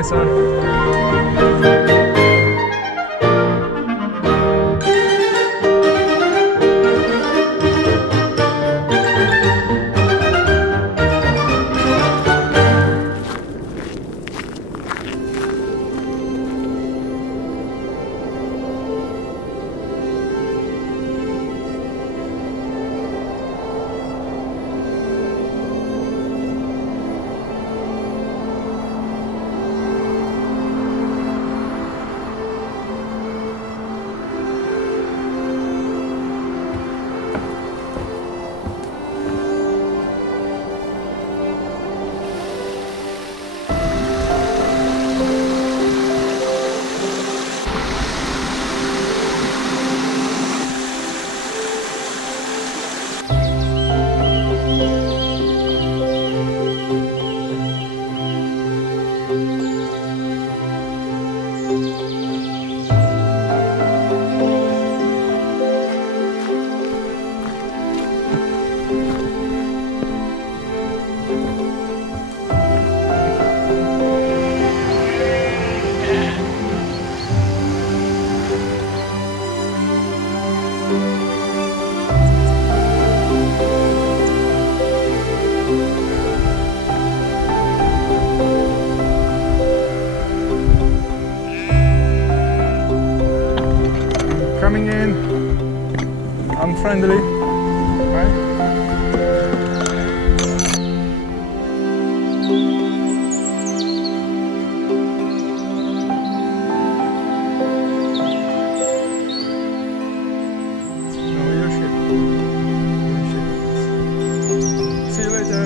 nicer. Coming in, I'm friendly, right? No, your shit. Your shit. See you later.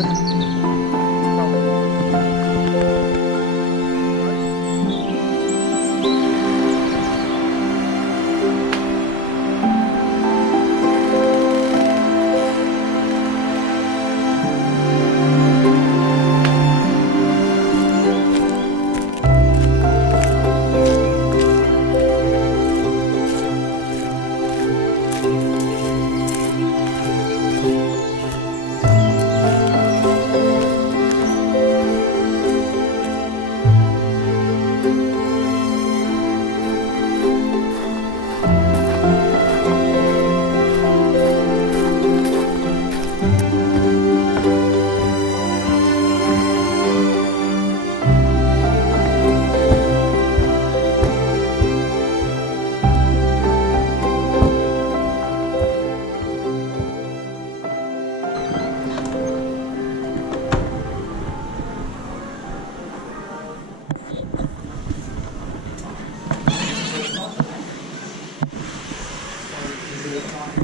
Bye.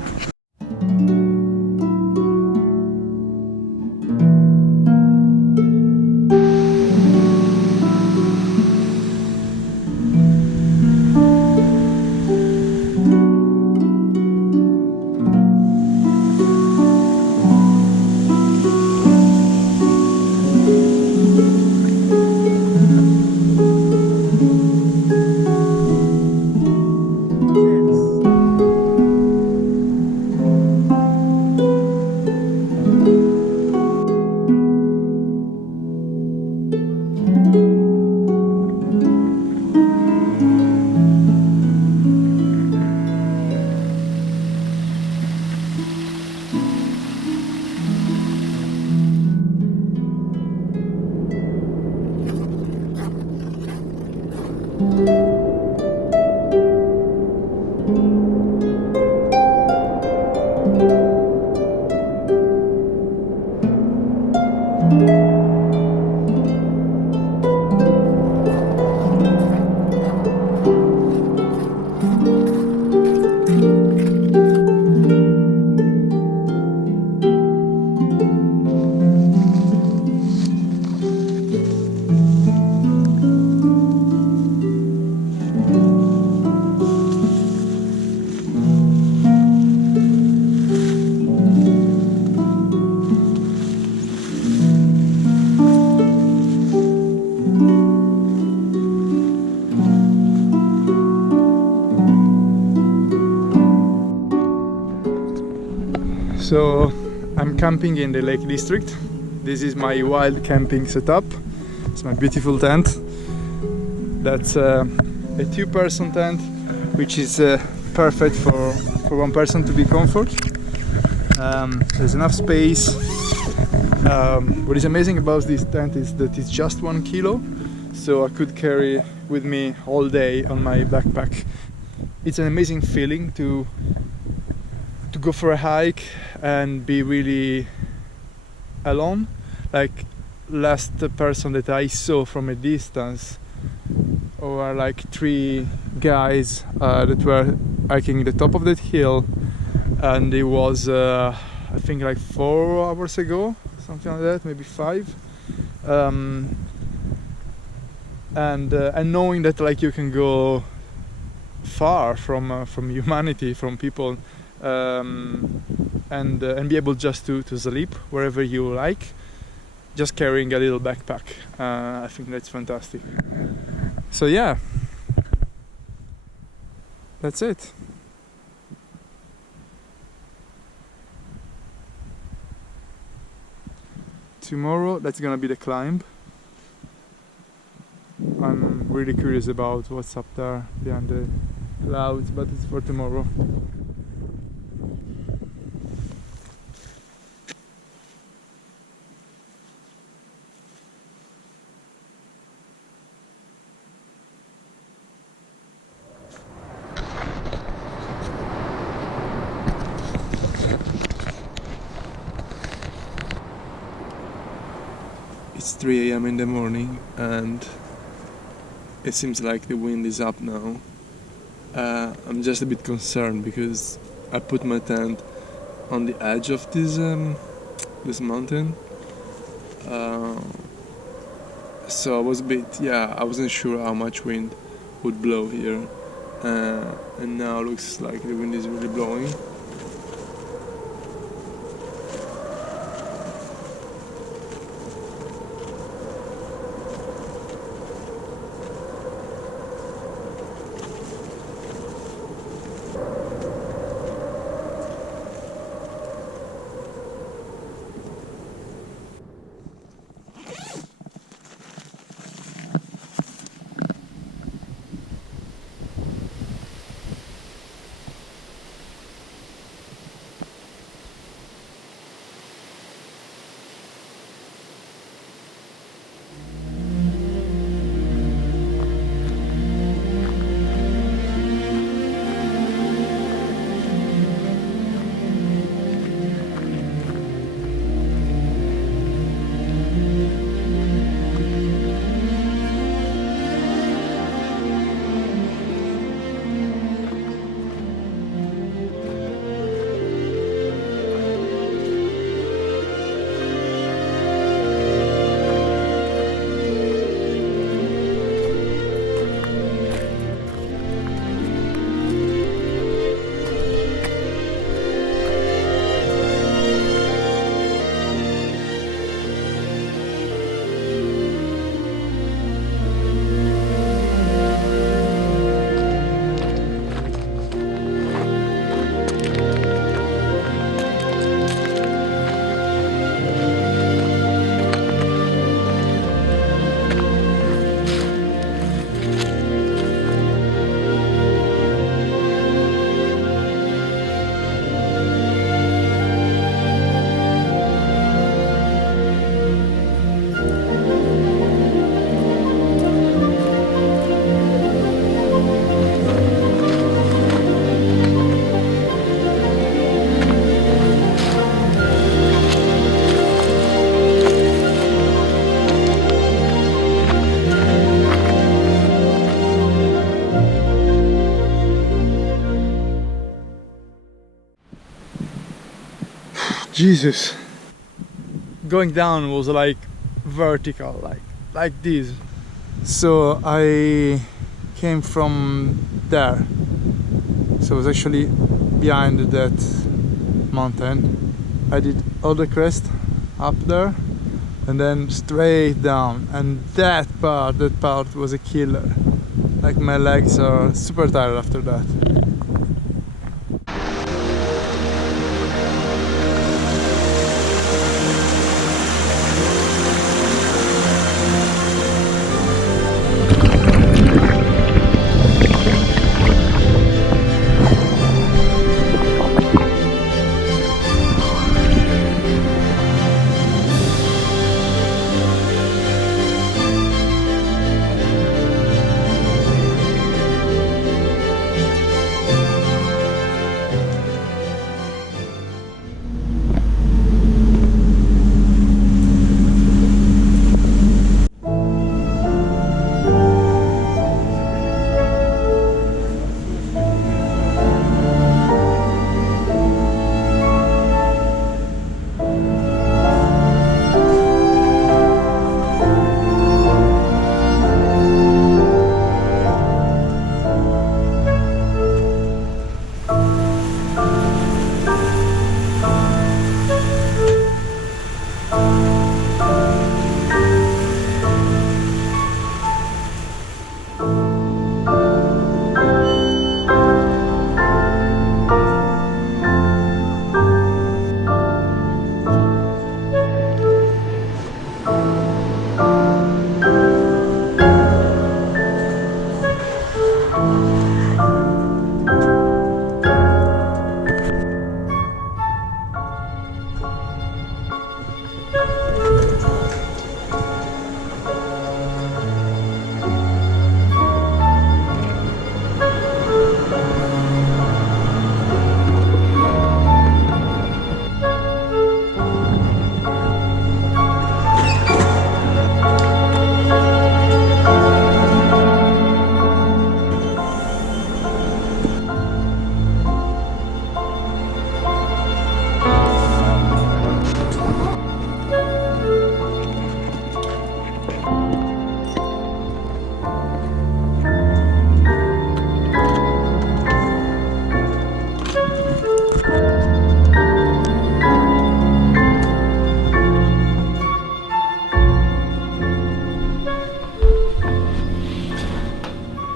So I'm camping in the Lake District. This is my wild camping setup. It's my beautiful tent. That's a two-person tent, which is perfect for one person to be comfort. There's enough space. What is amazing about this tent is that it's just 1 kilo, so I could carry with me all day on my backpack. It's an amazing feeling to go for a hike and be really alone. Like last person that I saw from a distance were like 3 guys that were hiking the top of that hill, and it was I think like 4 hours ago, something like that, maybe 5. And knowing that like you can go far from humanity, from people, and be able just to sleep wherever you like, just carrying a little backpack. I think that's fantastic. So yeah, that's it. Tomorrow, that's gonna be the climb. I'm really curious about what's up there behind the clouds, but it's for tomorrow. It's 3 a.m. in the morning and it seems like the wind is up now. I'm just a bit concerned because I put my tent on the edge of this mountain. So I was I wasn't sure how much wind would blow here. And now looks like the wind is really blowing. Jesus, going down was like vertical, like this. So I came from there, so I was actually behind that mountain. I did all the crest up there and then straight down, and that part was a killer. Like my legs are super tired after that.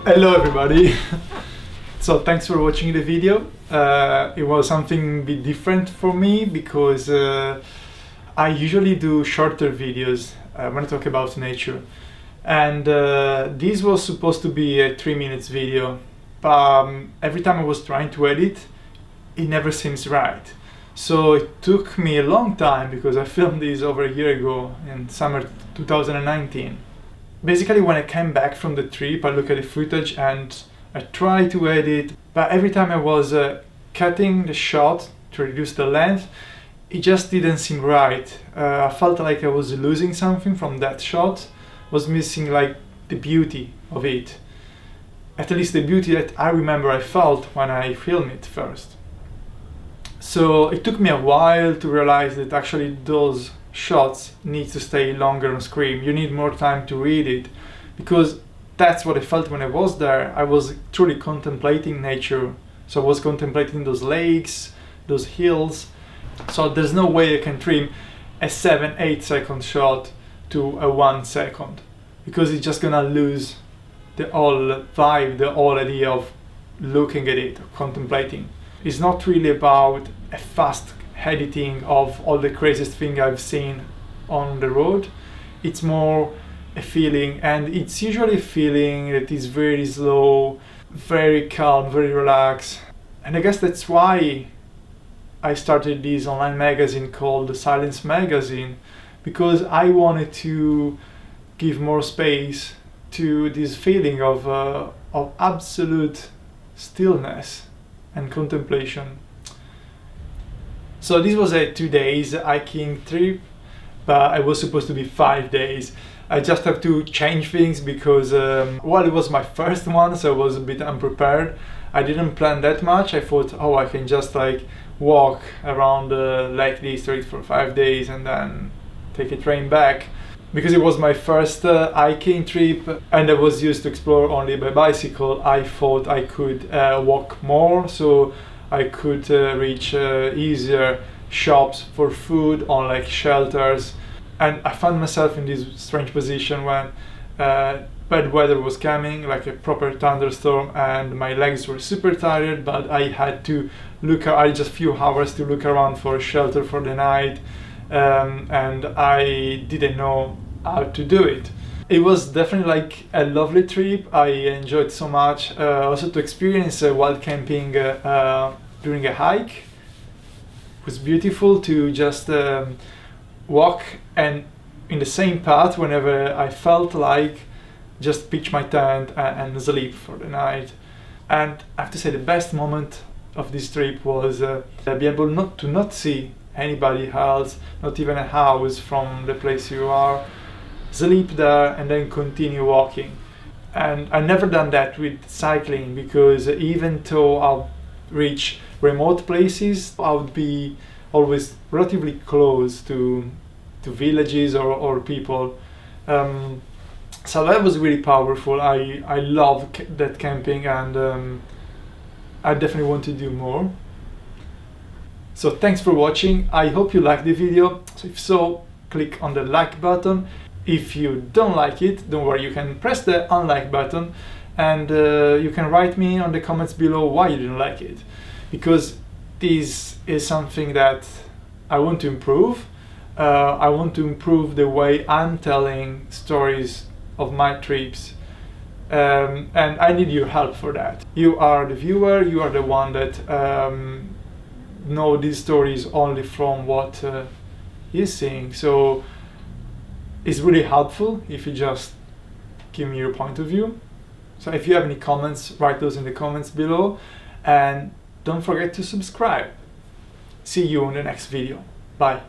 Hello everybody! So thanks for watching the video. It was something a bit different for me because I usually do shorter videos when I talk about nature. And this was supposed to be a 3 minutes video, but every time I was trying to edit, it never seems right. So it took me a long time because I filmed this over a year ago in summer 2019. Basically, when I came back from the trip, I look at the footage and I try to edit, but every time I was cutting the shot to reduce the length, it just didn't seem right. I felt like I was losing something from that shot, was missing like the beauty of it. At least the beauty that I remember I felt when I filmed it first. So it took me a while to realize that actually those shots need to stay longer on screen. You need more time to read it, because that's what I felt when I was there. I was truly contemplating nature. So I was contemplating those lakes, those hills. So there's no way I can trim a 7-8 second shot to a 1 second, because it's just gonna lose the whole vibe, the whole idea of looking at it, contemplating. It's not really about a fast editing of all the craziest thing I've seen on the road. It's more a feeling, and it's usually a feeling that is very slow, very calm, very relaxed. And I guess that's why I started this online magazine called the Silence Magazine, because I wanted to give more space to this feeling of absolute stillness and contemplation. So this was a 2 days hiking trip, but it was supposed to be 5 days. I just have to change things because, well, it was my first one, so I was a bit unprepared. I didn't plan that much. I thought, oh, I can just like walk around the Lake District for 5 days and then take a train back. Because it was my first hiking trip and I was used to explore only by bicycle, I thought I could walk more, so I could reach easier shops for food or like shelters. And I found myself in this strange position when bad weather was coming, like a proper thunderstorm, and my legs were super tired, but I had to look, I had just a few hours to look around for a shelter for the night, and I didn't know how to do it. It was definitely like a lovely trip. I enjoyed so much. Also to experience wild camping during a hike. It was beautiful to just walk and in the same path whenever I felt like, just pitch my tent and sleep for the night. And I have to say the best moment of this trip was be able not to see anybody else, not even a house from the place you are, sleep there and then continue walking. And I never done that with cycling, because even though I'll reach remote places, I would be always relatively close to villages or people. So that was really powerful. I love that camping, and I definitely want to do more. So thanks for watching. I hope you liked the video. So if so, click on the like button. If you don't like it, don't worry, you can press the unlike button, and you can write me on the comments below why you didn't like it, because this is something that I want to improve. I want to improve the way I'm telling stories of my trips, and I need your help for that. You are the viewer, you are the one that know these stories only from what you're seeing. So it's really helpful if you just give me your point of view. So if you have any comments, write those in the comments below, and don't forget to subscribe. See you in the next video. Bye.